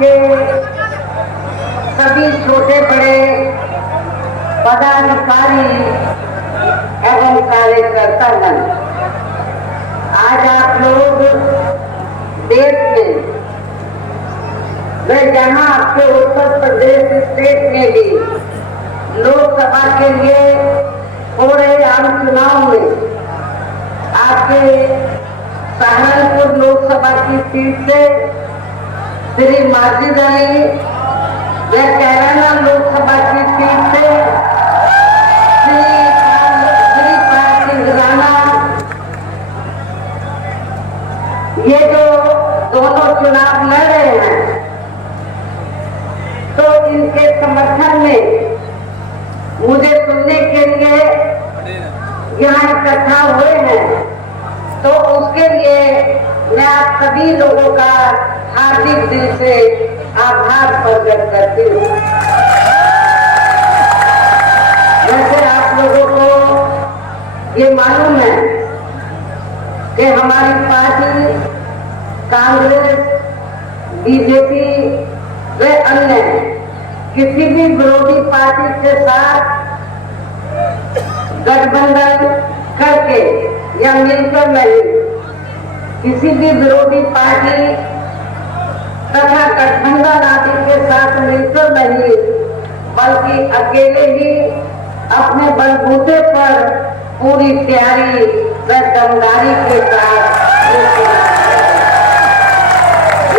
के सभी छोटे बड़े पदाधिकारी एवं कार्यकर्तागण, आज आप लोग देश में व जहां आपके उत्तर प्रदेश स्टेट में भी लोकसभा के लिए हो रहे आम चुनाव में आपके सहारनपुर लोकसभा की सीट से श्री माजिद अली व कैराना लोकसभा की सीट से श्री पाल सिंह राणा, ये जो दोनों चुनाव लड़ रहे हैं, तो इनके समर्थन में मुझे सुनने के लिए यहाँ इकट्ठा हुए हैं, तो उसके लिए मैं आप सभी लोगों का हार्दिक दिल से आभार प्रकट करती हूँ। वैसे आप लोगों को ये मालूम है कि हमारी पार्टी कांग्रेस, बीजेपी व अन्य किसी भी विरोधी पार्टी के साथ गठबंधन करके या मिलकर नहीं, किसी भी विरोधी पार्टी तथा गठबंधन आदि के साथ मिलकर नहीं, बल्कि अकेले ही अपने बलबूते पर पूरी तैयारी व दमदारी के साथ,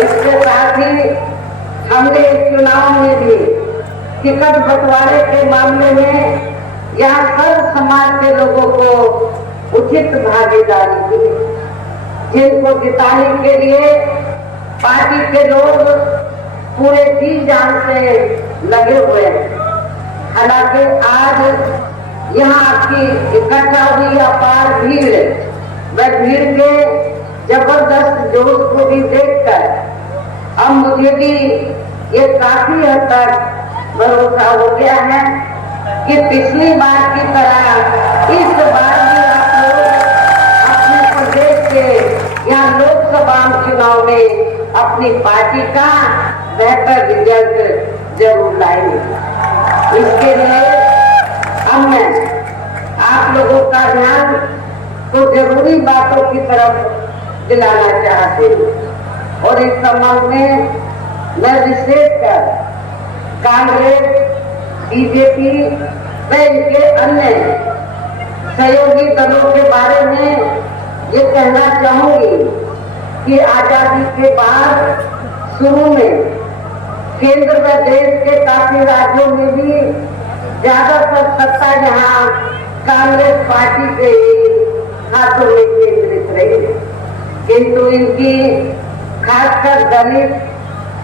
इसके साथ ही हमने इस चुनाव में भी टिकट बंटवारे के मामले में यहाँ हर समाज के लोगों को उचित भागीदारी दी, जिनको जिताने के लिए पार्टी के लोग पूरे जी जान से लगे हुए हैं। हालांकि आज यहाँ आपकी इकट्ठा हुई अपार भीड़, वह भीड़ के जबरदस्त जोश को भी देखकर अब मुझे भी ये काफी हद तक भरोसा हो गया है कि पिछली बार की तरह इस बार भी आप लोग अपने प्रदेश के यहाँ लोकसभा चुनाव में अपनी पार्टी का बेहतर रिजल्ट जरूर लाएंगे। इसके लिए अब मैं आप लोगों का ध्यान तो जरूरी बातों की तरफ दिलाना चाहती हूँ, और इस संबंध में मैं विशेषकर कांग्रेस, बीजेपी व इनके अन्य सहयोगी दलों के बारे में ये कहना चाहूंगी कि आजादी के बाद शुरू में केंद्र व देश के काफी राज्यों में भी ज्यादातर सत्ता यहाँ कांग्रेस पार्टी के हाथों में केंद्रित रही, किंतु इनकी खासकर दलित,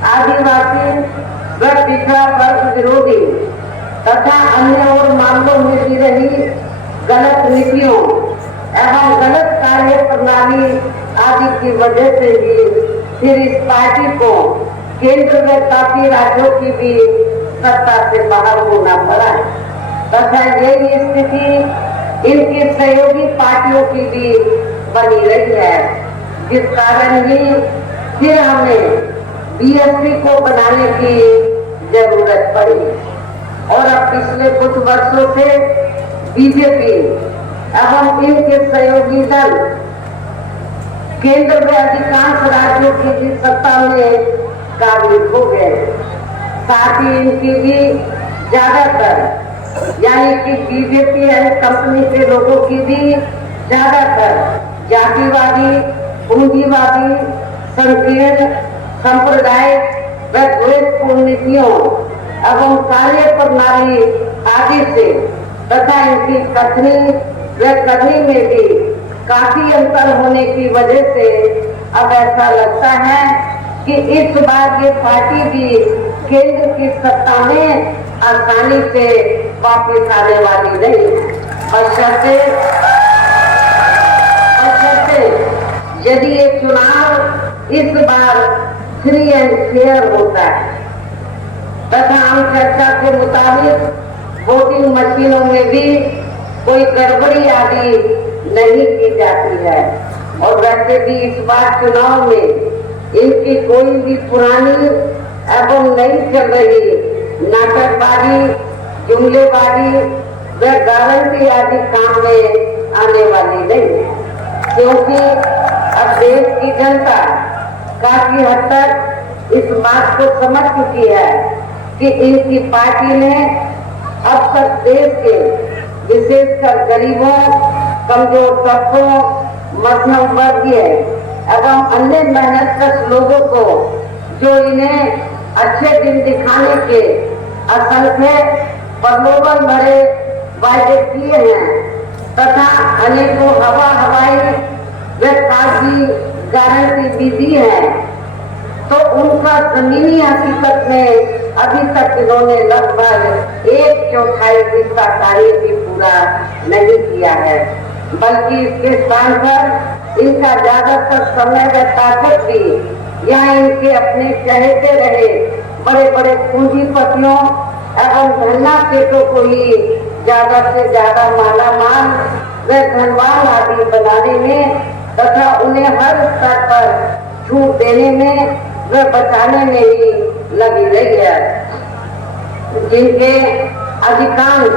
आदिवासी व पिछड़ा वर्ग विरोधी तथा अन्य और मामलों में भी रही गलत नीतियों एवं गलत कार्य प्रणाली आदि की वजह से भी फिर इस पार्टी को केंद्र में काफी राज्यों की भी सत्ता से बाहर होना पड़ा तथा यही स्थिति इनकी सहयोगी पार्टियों की भी बनी रही है, जिस कारण ही फिर हमें बीएसपी को बनाने की जरूरत पड़ी। और अब पिछले कुछ वर्षों से बीजेपी एवं इनके सहयोगी दल केंद्र में अधिकांश राज्यों की भी सत्ता में काबिज हो गए, साथ ही इनकी भी ज्यादातर यानी कि बीजेपी एंड कंपनी के लोगों की भी ज्यादातर जातिवादी, पूंजीवादी, संकीर्ण, सांप्रदायिक व द्वेषपूर्ण नीतियों एवं कार्य प्रणाली आदि से तथा इनकी कथनी व करनी में भी काफी अंतर होने की वजह से अब ऐसा लगता है कि इस बार ये पार्टी भी केंद्र की सत्ता में आसानी से वापस आने वाली नहीं है, बशर्ते यदि ये चुनाव इस बार फ्री एंड फेयर होता है तथा आम चर्चा के मुताबिक वोटिंग मशीनों में भी कोई गड़बड़ी आदि नहीं की जाती है। और वैसे भी इस बार चुनाव में इनकी कोई भी पुरानी एवं नहीं चल रही नाटकबाजी, जुमलेबाजी व गारंटी आदि काम में आने वाली नहीं, क्योंकि अब देश की जनता काफी हद तक इस बात को समझ चुकी है कि इनकी पार्टी ने अब तक देश के विशेषकर गरीबों, कमजोर तबकों, मध्यम वर्गीय एवं अन्य मेहनतकश लोगों को जो इन्हें अच्छे दिन दिखाने के असंख्य प्रलोभन भरे वायदे किए हैं तथा अनेकों हवाई व कागजी गारंटी भी दी है, तो उनका जमीनी हकीकत में अभी तक इन्होंने लगभग 1/4 हिस्सा कार्य भी पूरा नहीं किया है, बल्कि इसके स्थान पर इनका ज्यादातर समय व ताकत भी यहाँ इनके अपने चहेते रहे बड़े बड़े पूंजीपतियों एवं धन्ना सेठों को ही ज्यादा से ज्यादा मालामाल व धनवान आदि बनाने में तथा उन्हें हर स्तर पर छूट देने में व बचाने में ही लगी रही है, जिनके अधिकांश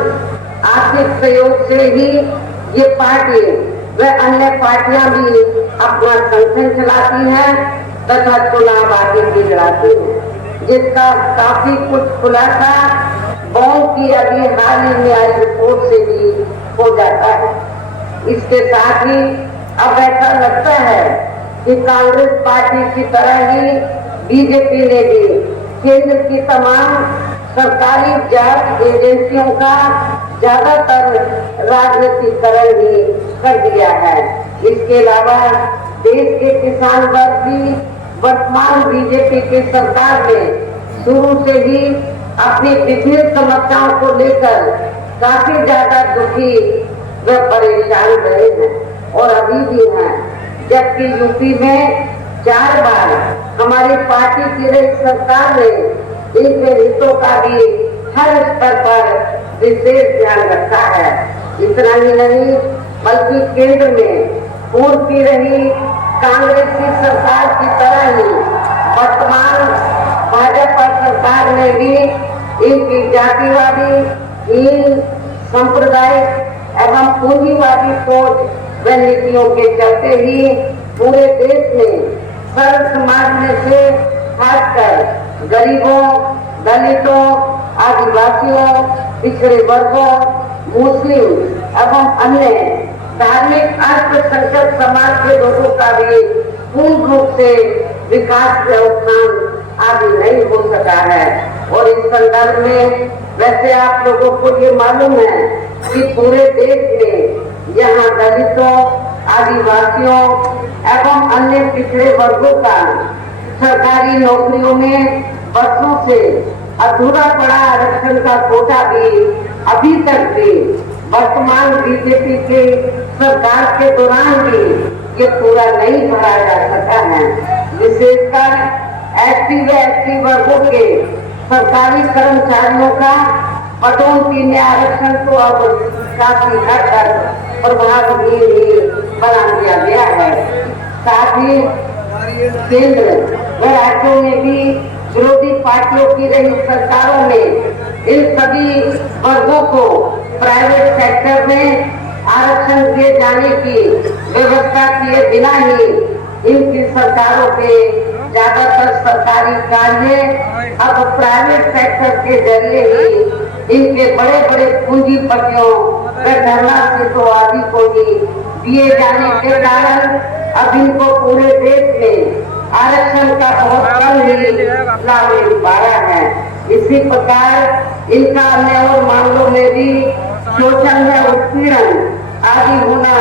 आर्थिक सहयोग से ही ये पार्टी व अन्य पार्टियां भी अपना संगठन चलाती हैं तथा चुनाव आदि भी लड़ाती हैं, जिसका काफी कुछ खुलासा बॉन्ड की अभी हाल ही में आई रिपोर्ट से भी हो जाता है। इसके साथ ही अब ऐसा लगता है कि कांग्रेस पार्टी की तरह ही बीजेपी ने भी केंद्र की तमाम सरकारी जांच एजेंसियों का ज्यादातर राजनीतिकरण भी कर दिया है। इसके अलावा देश के किसान वर्ग भी वर्तमान बीजेपी की सरकार में शुरू से ही अपनी विभिन्न समस्याओं को लेकर काफी ज्यादा दुखी व परेशान रहे हैं और अभी भी हैं, जबकि यूपी में 4 बार हमारी पार्टी की रही सरकार ने इनके हितों का भी हर स्तर पर विशेष ध्यान रखा है। इतना ही नहीं बल्कि केंद्र में पूर्व की रही कांग्रेस की सरकार की तरह ही वर्तमान भाजपा सरकार ने भी इनकी जातिवादी, हीन, सांप्रदायिक एवं पूंजीवादी सोच व नीतियों के चलते ही पूरे देश में सर्व समाज में से खासकर गरीबों, दलितों, आदिवासियों, पिछड़े वर्गों, मुस्लिम एवं अन्य धार्मिक अल्पसंख्यक समाज के लोगों का भी पूर्ण रूप से विकास व उत्थान आदि नहीं हो सका है। और इस संदर्भ में वैसे आप लोगों को ये मालूम है कि पूरे देश में यहाँ दलितों, आदिवासियों एवं अन्य पिछड़े वर्गों का सरकारी नौकरियों में वर्षों से अधूरा पड़ा आरक्षण का कोटा भी अभी तक भी वर्तमान बीजेपी के सरकार के दौरान भी ये पूरा नहीं भरा जा सका है। विशेषकर एसटी व एसटी वर्गों के सरकारी कर्मचारियों का पदोन्नति में आरक्षण तो अब काफी हद तक प्रभावहीन ही बना दिया गया है। साथ ही केंद्र व राज्यों में भी विरोधी पार्टियों की रही सरकारों ने इन सभी वर्गों को प्राइवेट सेक्टर में आरक्षण दिए जाने की व्यवस्था किए बिना ही इनकी सरकारों के ज्यादातर सरकारी कार्य अब प्राइवेट सेक्टर के जरिए ही इनके बड़े बड़े पूंजीपतियों व धर्माश्रितों आदि को भी दिए जाने के कारण अब इनको पूरे देश में आरक्षण का बहुत कम ही लाभ मिल पा रहा है। इसी प्रकार इनका अन्य और मामलों में भी शोषण व उत्पीड़न आदि होना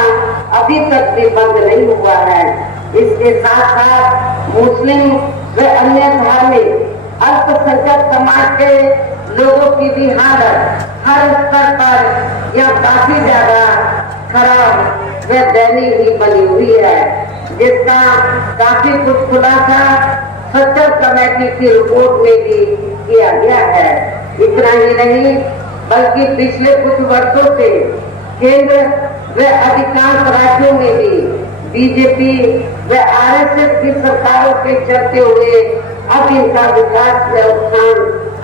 अभी तक भी बंद नहीं हुआ है। इसके साथ साथ मुस्लिम व अन्य धार्मिक अल्पसंख्यक समाज के लोगों की भी हालत हर स्तर पर यह काफी ज्यादा खराब व दयनीय ही बनी हुई है, जिसका काफी कुछ खुलासा सच्चर कमेटी की रिपोर्ट में भी किया गया है। इतना ही नहीं बल्कि पिछले कुछ वर्षों से केंद्र व अधिकांश राज्यों में भी बीजेपी व आरएसएस की सरकारों के चलते हुए अब इनका विकास व उत्थान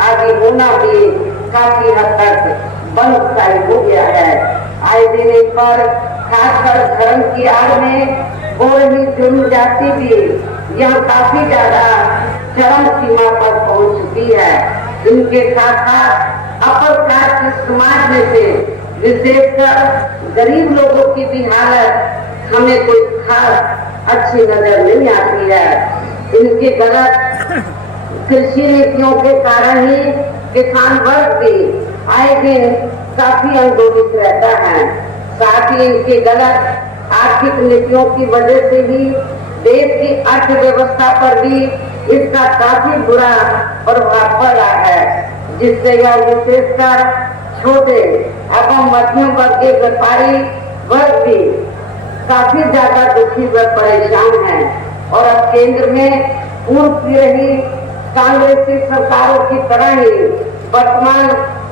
आगे होना भी काफी हद तक बंद सा हो गया है। आए दिन इन पर खासकर धर्म की आड़ में हो रही जनजाति भी यह काफी ज्यादा चरम सीमा पर पहुंच चुकी है। इनके साथ साथ अपर कास्ट समाज में से विशेषकर गरीब लोगों की भी हालत हमें कोई खास अच्छी नजर नहीं आती है। इनके गलत कृषि नीतियों के कारण ही किसान वर्ग भी आए दिन काफी आंदोलित रहता है। साथ ही इनके गलत आर्थिक नीतियों की वजह से ही देश की अर्थव्यवस्था पर भी इसका काफी बुरा प्रभाव पड़ा है, जिससे यह विशेषकर छोटे एवं मध्यम वर्ग के व्यापारी वर्ग भी काफी ज्यादा दुखी व परेशान है। और अब केंद्र में पूर्व की रही कांग्रेसी सरकारों की तरह ही वर्तमान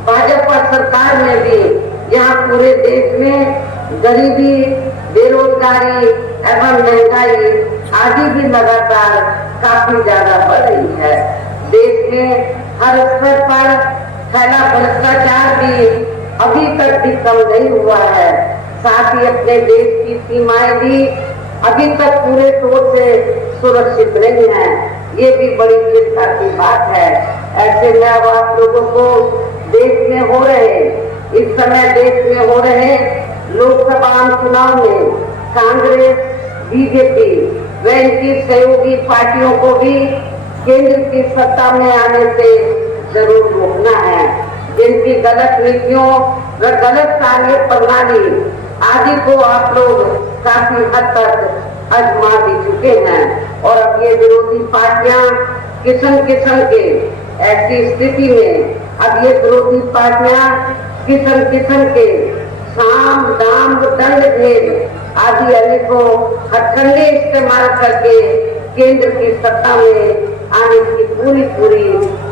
भाजपा सरकार में भी यहाँ पूरे देश में गरीबी, बेरोजगारी एवं महंगाई आदि भी लगातार काफी ज्यादा बढ़ रही है। देश में हर स्तर पर फैला भ्रष्टाचार भी अभी तक भी कम नहीं हुआ है। साथ ही अपने देश की सीमाएं भी अभी तक पूरे तौर से सुरक्षित नहीं है। ये भी बड़ी चिंता की बात है। ऐसे में अब आप लोगों को देश में हो रहे, इस समय देश में हो रहे लोकसभा चुनाव में कांग्रेस, बीजेपी व इनकी सहयोगी पार्टियों को भी केंद्र की सत्ता में आने से जरूर रोकना है। जिनकी गलत नीतियों व गलत कार्य प्रणाली आदि को आप लोग काफी हद तक आजमा भी चुके हैं। और अब ये विरोधी पार्टियां किस्म किस्म के ऐसी स्थिति में अब ये विरोधी पार्टियां किस्म किस्म के साम, दाम, दंड, भेद आदि अनेकों हथकंडे इस्तेमाल करके केंद्र की सत्ता में आने की पूरी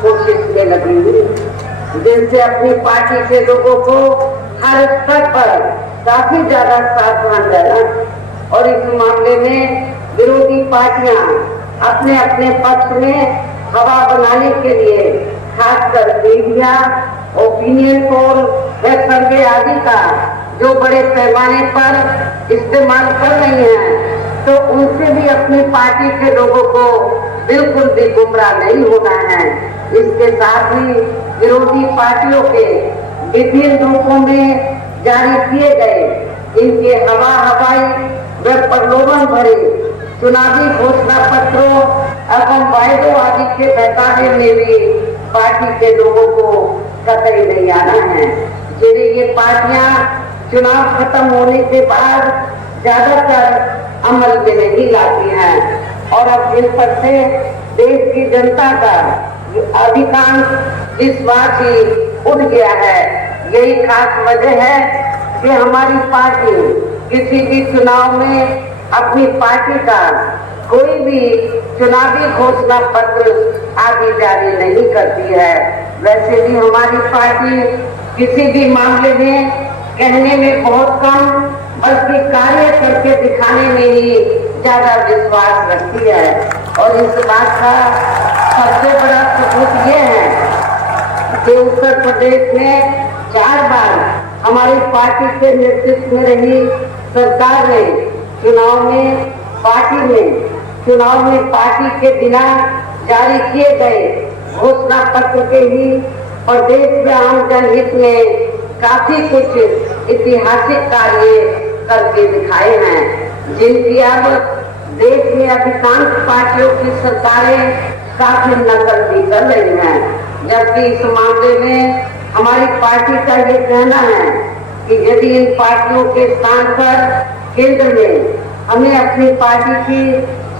कोशिश में लगी हुई, जिनसे अपनी पार्टी के लोगों को हर स्तर पर काफी ज्यादा सावधान रहना। और इस मामले में विरोधी पार्टियां अपने अपने पक्ष में हवा बनाने के लिए खासकर मीडिया, ओपिनियन पोल व सर्वे आदि का जो बड़े पैमाने पर इस्तेमाल कर रही हैं, तो उनसे भी अपनी पार्टी के लोगों को बिल्कुल भी गुमराह नहीं होना है। इसके साथ ही विरोधी पार्टियों के विभिन्न रूपों में जारी किए गए इनके हवाई व प्रलोभन भरे चुनावी घोषणा पत्रों एवं वायदों आदि के बहकावे में भी पार्टी के लोगों को कतई नहीं आना है। जिन्हें ये पार्टियां चुनाव खत्म होने के बाद ज्यादातर अमल में नहीं लाती हैं। और अब जिस पर से देश की जनता का अधिकांश विश्वास ही उठ गया है। यही खास वजह है कि हमारी पार्टी किसी भी चुनाव में अपनी पार्टी का कोई भी चुनावी घोषणा पत्र आगे जारी नहीं करती है। वैसे भी हमारी पार्टी किसी भी मामले में कहने में बहुत कम बल्कि कार्य करके दिखाने में ही ज्यादा विश्वास रखती है। और इस बात का सबसे बड़ा सबूत ये है कि उत्तर प्रदेश में 4 बार हमारी पार्टी के नेतृत्व में रही सरकार ने चुनाव में पार्टी के बिना जारी किए गए घोषणा पत्र के ही प्रदेश में आम जनहित में काफी कुछ ऐतिहासिक कार्य करके दिखाए हैं, जिनकी अब देश में अधिकांश पार्टियों की सरकारें काफी नकल भी कर रही हैं। जबकि इस मामले में हमारी पार्टी का ये कहना है कि यदि इन पार्टियों के स्थान पर केंद्र में हमें अपनी पार्टी की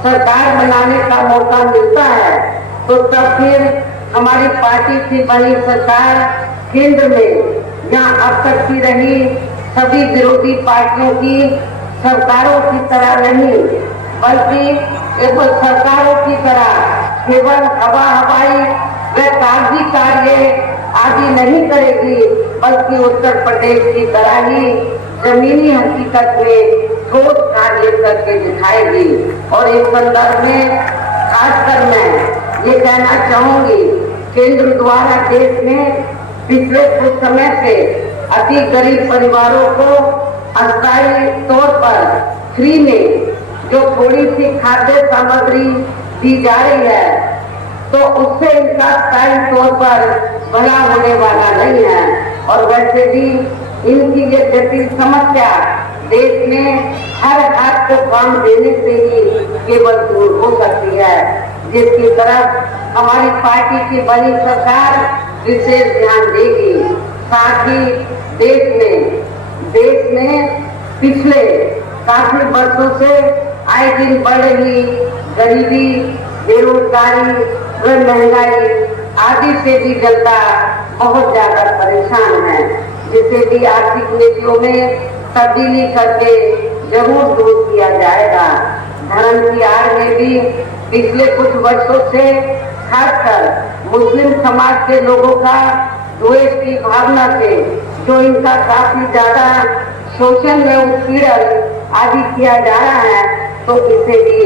सरकार बनाने का मौका मिलता है, तो तब फिर हमारी पार्टी की बनी सरकार केंद्र में जहाँ अब तक की रही सभी विरोधी पार्टियों की सरकारों की तरह नहीं, बल्कि केवल सरकारों की तरह केवल हवाई व कागजी कार्य आदि नहीं करेगी, बल्कि उत्तर प्रदेश की तरह ही जमीनी हकीकत में ठोस कार्य करके दिखाएगी। और इस संदर्भ में खासकर मैं ये कहना चाहूंगी, केंद्र द्वारा देश में पिछले कुछ समय से अति गरीब परिवारों को अस्थायी तौर पर फ्री में जो थोड़ी सी खाद्य सामग्री दी जा रही है, तो उससे इनका स्थायी तौर पर भला होने वाला नहीं है। और वैसे भी इनकी ये जटिल समस्या देश में हर हाथ को काम देने से ही केवल दूर हो सकती है, जिसकी तरफ हमारी पार्टी की बनी सरकार विशेष ध्यान देगी। साथ ही देश में पिछले काफी वर्षों से आए दिन बढ़ रही गरीबी, बेरोजगारी व महंगाई आदि से भी जनता बहुत ज्यादा परेशान है, जिसे भी आर्थिक नीतियों में तब्दीली करके जरूर दूर किया जाएगा। धर्म की आड़ में भी पिछले कुछ वर्षों से खासकर मुस्लिम समाज के लोगों का द्वेष की भावना से जो इनका काफी ज्यादा शोषण में उत्पीड़न आदि किया जा रहा है, तो इसे भी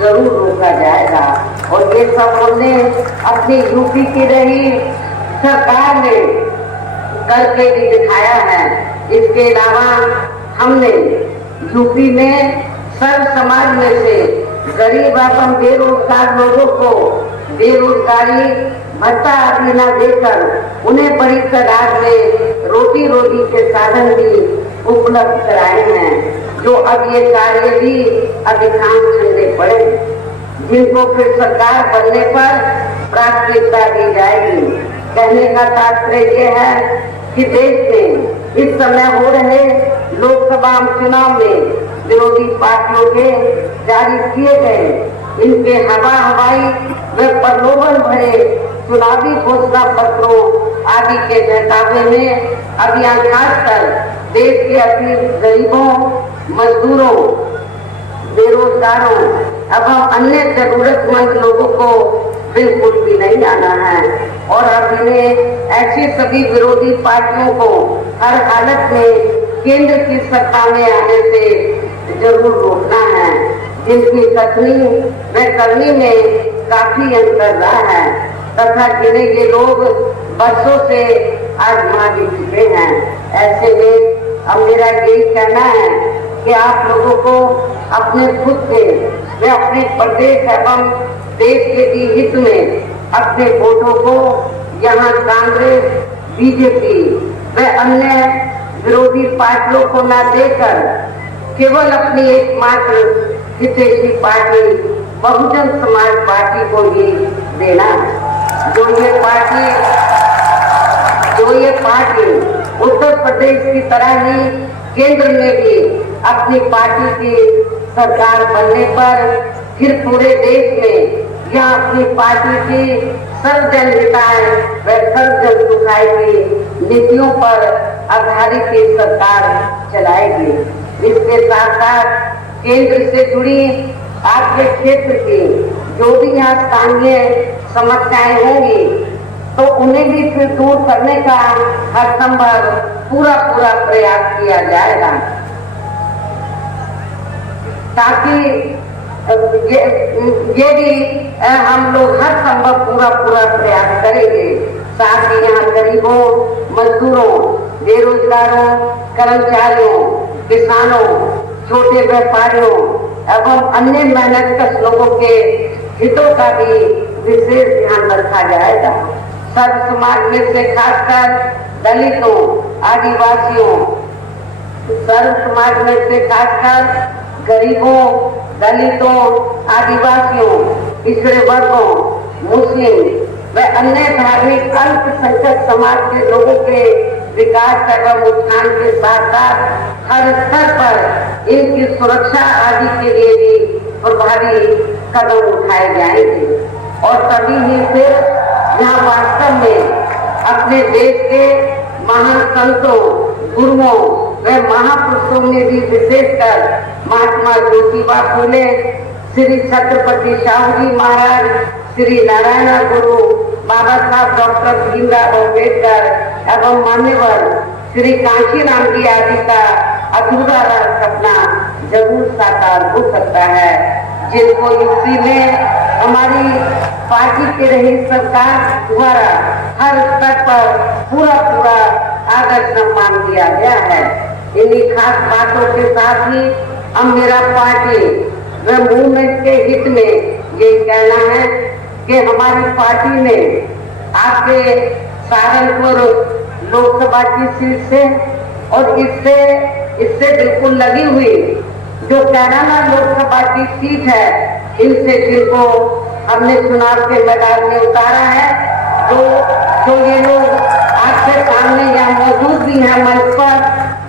जरूर रोका जाएगा। और ये सब हमने अपनी यूपी की रही सरकार ने करके भी दिखाया है। इसके अलावा हमने यूपी में सर्व समाज में से गरीब एवं बेरोजगार लोगों को बेरोजगारी भत्ता आदि न देकर उन्हें बड़ी तादाद में रोटी रोटी के साधन भी उपलब्ध कराए हैं, जो अब ये कार्य भी अधिकांश ठंडे पड़े, जिनको फिर सरकार बनने पर प्राथमिकता दी जाएगी। कहने का तात्पर्य ये है कि देश में इस समय हो रहे लोकसभा चुनाव में विरोधी पार्टियों के जारी किए गए इनके हवाई व प्रलोभन भरे चुनावी घोषणा पत्रों आदि के बहकावे में अभियान खासकर देश के अति गरीबों, मजदूरों, बेरोजगारों एवं अन्य जरूरतमंद लोगों को बिल्कुल भी नहीं आना है। और अब इन्हें ऐसी सभी विरोधी पार्टियों को हर हालत में केंद्र की सत्ता में आने से जरूर रोकना है, जिनकी कथनी व करनी में काफी अंतर रहा है तथा जिन्हें ये लोग बरसों से आजमा भी चुके हैं। ऐसे में अब मेरा यही कहना है कि आप लोगों को अपने खुद के व अपने प्रदेश एवं देश के भी हित में अपने वोटों को यहाँ कांग्रेस, बीजेपी व अन्य विरोधी पार्टियों को न देकर केवल अपनी एकमात्र हितैषी पार्टी बहुजन समाज पार्टी को ही देना। जो ये पार्टी उत्तर प्रदेश की तरह ही केंद्र में भी अपनी पार्टी की सरकार बनने पर फिर पूरे देश में यह अपनी पार्टी की सर्वजन हिताय व सर्वजन सुखाय की नीतियों पर आधारित की सरकार चलाएगी। इसके साथ साथ केंद्र से जुड़ी आपके क्षेत्र की जो भी यहाँ स्थानीय समस्याएं होंगी, तो उन्हें भी फिर दूर करने का हर संभव पूरा प्रयास किया जाएगा, ताकि ये भी हम लोग हर संभव पूरा प्रयास करेंगे। साथ ही यहाँ गरीबों, मजदूरों, बेरोजगारों, कर्मचारियों, किसानों, छोटे व्यापारियों एवं अन्य मेहनतकश लोगों के हितों का भी विशेष ध्यान रखा जाएगा। सर्व समाज में से खासकर दलितों, आदिवासियों, सर्व समाज में से खासकर गरीबों, दलितों, आदिवासियों, पिछड़े वर्गों, मुस्लिम व अन्य धार्मिक अल्पसंख्यक समाज के लोगों के विकास एवं उत्थान के साथ साथ हर स्तर पर इनकी सुरक्षा आदि के लिए भी प्रभावी कदम उठाए जाएंगे। और तभी ही फिर यहाँ वास्तव में अपने देश के महान संतों, गुरुओं व महापुरुषों में भी विशेषकर महात्मा ज्योतिबा फूले, श्री छत्रपति शाहू जी महाराज, श्री नारायण गुरु, बाबा साहब डॉक्टर भीमराव अम्बेडकर एवं मान्यवर श्री कांशीराम जी आदि का अधूरा सपना जरूर साकार हो सकता है। जिनको यूपी में हमारी पार्टी की रही सरकार द्वारा हर स्तर पर पूरा आदर सम्मान दिया गया है। इन्हीं खास बातों के साथ ही अब मेरा पार्टी व मूवमेंट के हित में ये कहना है कि हमारी पार्टी ने आपके सहारनपुर लोकसभा की सीट से और इससे बिल्कुल लगी हुई जो कैराना लोकसभा की सीट है, इनसे जिनको हमने चुनाव के मैदान में उतारा है, तो ये लोग आपके सामने यहाँ मौजूद भी हैं मंच पर,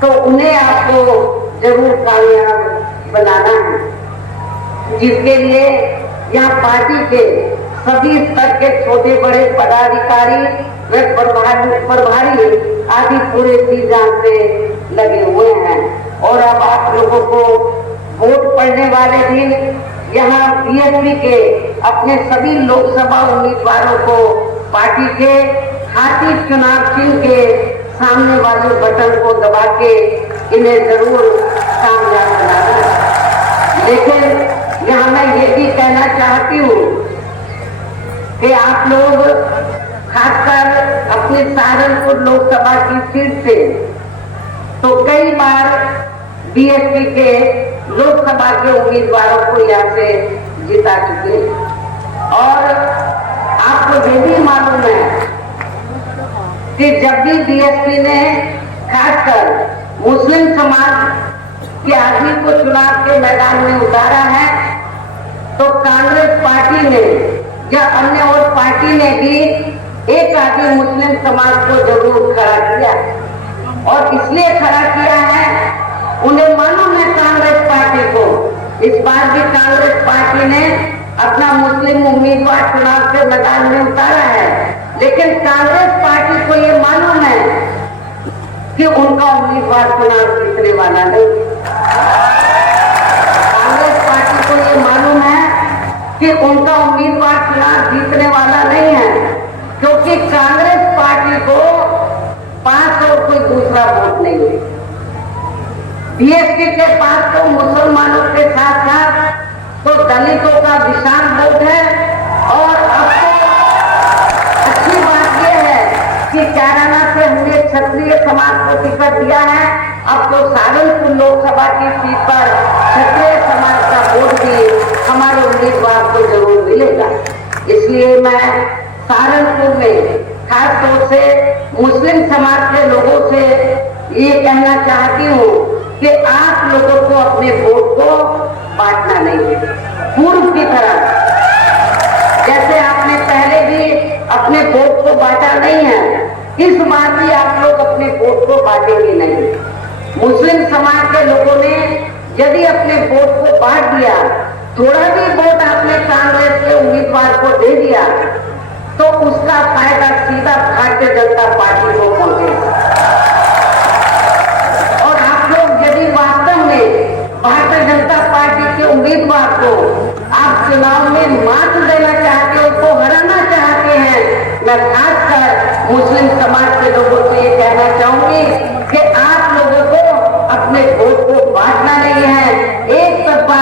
तो उन्हें आपको जरूर कामयाब बनाना है, जिसके लिए यहाँ पार्टी के सभी स्तर के छोटे बड़े पदाधिकारी व प्रभारी आदि पूरे जी जान से लगे हुए हैं। और अब आप लोगों को वोट पड़ने वाले दिन यहाँ बीएसपी के अपने सभी लोकसभा उम्मीदवारों को पार्टी के हाथी चुनाव चिन्ह के सामने वाले बटन को दबा के इन्हें जरूर कामयाब बनाना है। लेकिन यहाँ मैं ये भी कहना चाहती हूँ कि आप लोग खासकर अपने सहारनपुर लोकसभा की सीट से तो कई बार बीएसपी के लोकसभा के उम्मीदवारों को यहाँ से जिता चुके और आपको ये भी मालूम है कि जब भी बीएसपी ने खासकर मुस्लिम समाज के आदमी को चुनाव के मैदान में उतारा है, तो कांग्रेस पार्टी ने या अन्य और पार्टी ने भी एक आदमी मुस्लिम समाज को जरूर खड़ा किया और इसलिए खड़ा किया है, उन्हें मालूम है कांग्रेस पार्टी को इस बार भी कांग्रेस पार्टी ने अपना मुस्लिम उम्मीदवार चुनाव के मैदान में उतारा है, लेकिन कांग्रेस पार्टी को ये मालूम है कि उनका उम्मीदवार चुनाव जीतने वाला नहीं। कांग्रेस पार्टी को ये मालूम है कि उनका उम्मीदवार चुनाव जीतने वाला नहीं है, क्योंकि कांग्रेस पार्टी को पास और कोई दूसरा वोट नहीं है। बीएसपी के पास तो मुसलमानों के साथ साथ तो दलितों का विशाल वोट है और अब तो अच्छी बात यह है कि कैराना से हमने क्षत्रिय समाज को टिकट दिया है, अब तो सहारनपुर लोकसभा की सीट पर क्षत्रिय समाज का वोट भी हमारे उम्मीदवार को जरूर मिलेगा। इसलिए मैं सहारनपुर में खास तौर से मुस्लिम समाज के लोगों से ये कहना चाहती हूँ कि आप लोगों को अपने वोट को बांटना नहीं है। पूर्व की तरह जैसे आपने पहले भी अपने वोट को बांटा नहीं है, इस बार भी आप लोग अपने वोट को बांटेंगे नहीं। मुस्लिम समाज के लोगों ने यदि अपने वोट को बांट दिया, थोड़ा भी वोट आपने कांग्रेस के उम्मीदवार को दे दिया, तो उसका फायदा सीधा भारतीय जनता पार्टी को पहुंचेगा। और आप लोग यदि वास्तव में भारतीय जनता पार्टी के उम्मीदवार को आप चुनाव में मात देना चाहते हो, उनको हराना चाहते हैं, मैं खासकर मुस्लिम समाज के लोगों से ये कहना चाहूंगी कि आप लोगों को अपने वोट को बांटना नहीं है। एक तरफा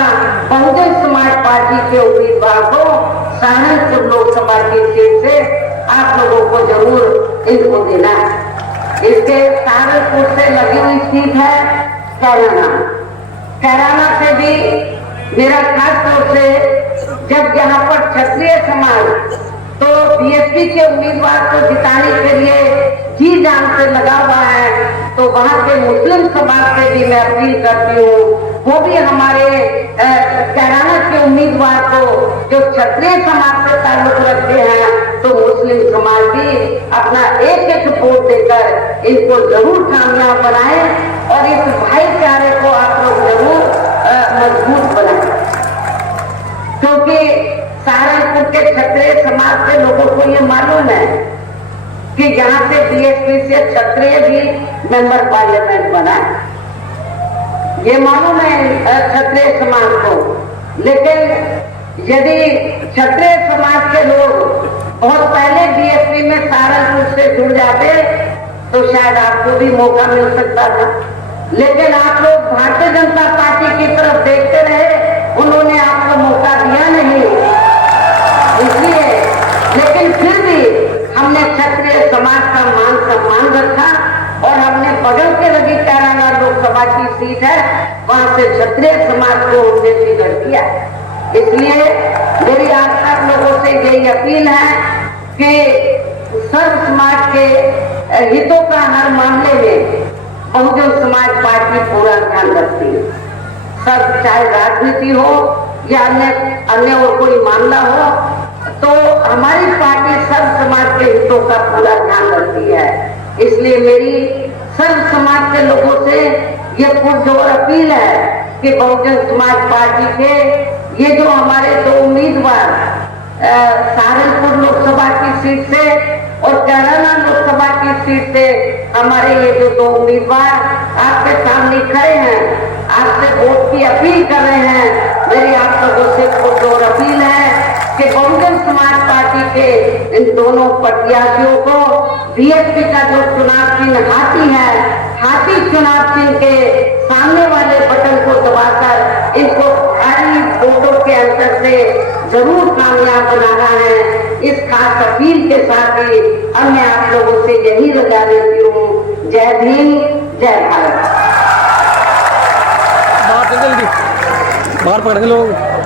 बहुजन समाज पार्टी के उम्मीदवार को सहारनपुर लोकसभा की सीट से आप लोगों को जरूर इनको देना है। इसके सहारनपुर से लगी हुई सीट है कैराना। कैराना से भी मेरा खास तौर से जब यहाँ पर क्षत्रिय समाज तो बीएसपी के उम्मीदवार को जिताने के लिए जी जान से लगा हुआ है, तो वहाँ के मुस्लिम समाज से भी मैं अपील करती हूँ, वो भी हमारे कैराना के उम्मीदवार को जो क्षत्रिय समाज से ताल्लुक रखते हैं, तो मुस्लिम समाज भी अपना एक वोट देकर इनको जरूर कामयाब बनाए और इस भाईचारे को आप लोग जरूर मजबूत बनाए, क्योंकि सहारनपुर के क्षत्रिय समाज के लोगों को ये मालूम है कि यहाँ से बीएसपी से क्षत्रिय भी मेंबर पार्लियामेंट बना है, ये मालूम है क्षत्रिय समाज को। लेकिन यदि क्षत्रिय समाज के लोग बहुत पहले बीएसपी में सहारनपुर से जुड़ जाते तो शायद आपको भी मौका मिल सकता था, लेकिन आप लोग भारतीय जनता पार्टी की तरफ देखते रहे, उन्होंने आपको मौका दिया नहीं, इसलिए। लेकिन फिर भी हमने क्षत्रिय समाज का मान सम्मान रखा और हमने बगल के लगी कैराना लोकसभा की सीट है, वहां से क्षत्रिय समाज को हमने टिकट दिया। इसलिए मेरी आज तक लोगों से यही अपील है कि सर्व समाज के हितों का हर मामले में बहुजन समाज पार्टी पूरा ध्यान रखती है। सब चाहे राजनीति हो या अन्य और कोई मामला हो, तो हमारी पार्टी सर्व समाज के हितों का पूरा ध्यान रखती है। इसलिए मेरी सर्व समाज के लोगों से ये पुरजोर अपील है कि बहुजन समाज पार्टी के ये जो हमारे दो उम्मीदवार सहारनपुर लोकसभा की सीट से और कैराना लोकसभा की सीट से हमारे ये जो दो उम्मीदवार आपके सामने खड़े हैं, आपसे वोट की अपील कर रहे हैं। मेरी आप लोगों से पुरजोर अपील है कि बहुजन समाज पार्टी के इन दोनों प्रत्याशियों को बीएसपी का जो चुनाव चिन्ह हाथी है, हाथी चुनाव चिन्ह के सामने वाले बटन को दबाकर इनको भारी वोटों के अंतर से जरूर कामयाब बनाना है। इस खास अपील के साथ ही अब मैं आप लोगों से यही रजा देती हूँ। जय भीम, जय भारत। बाहर पकड़ेंगे लोग।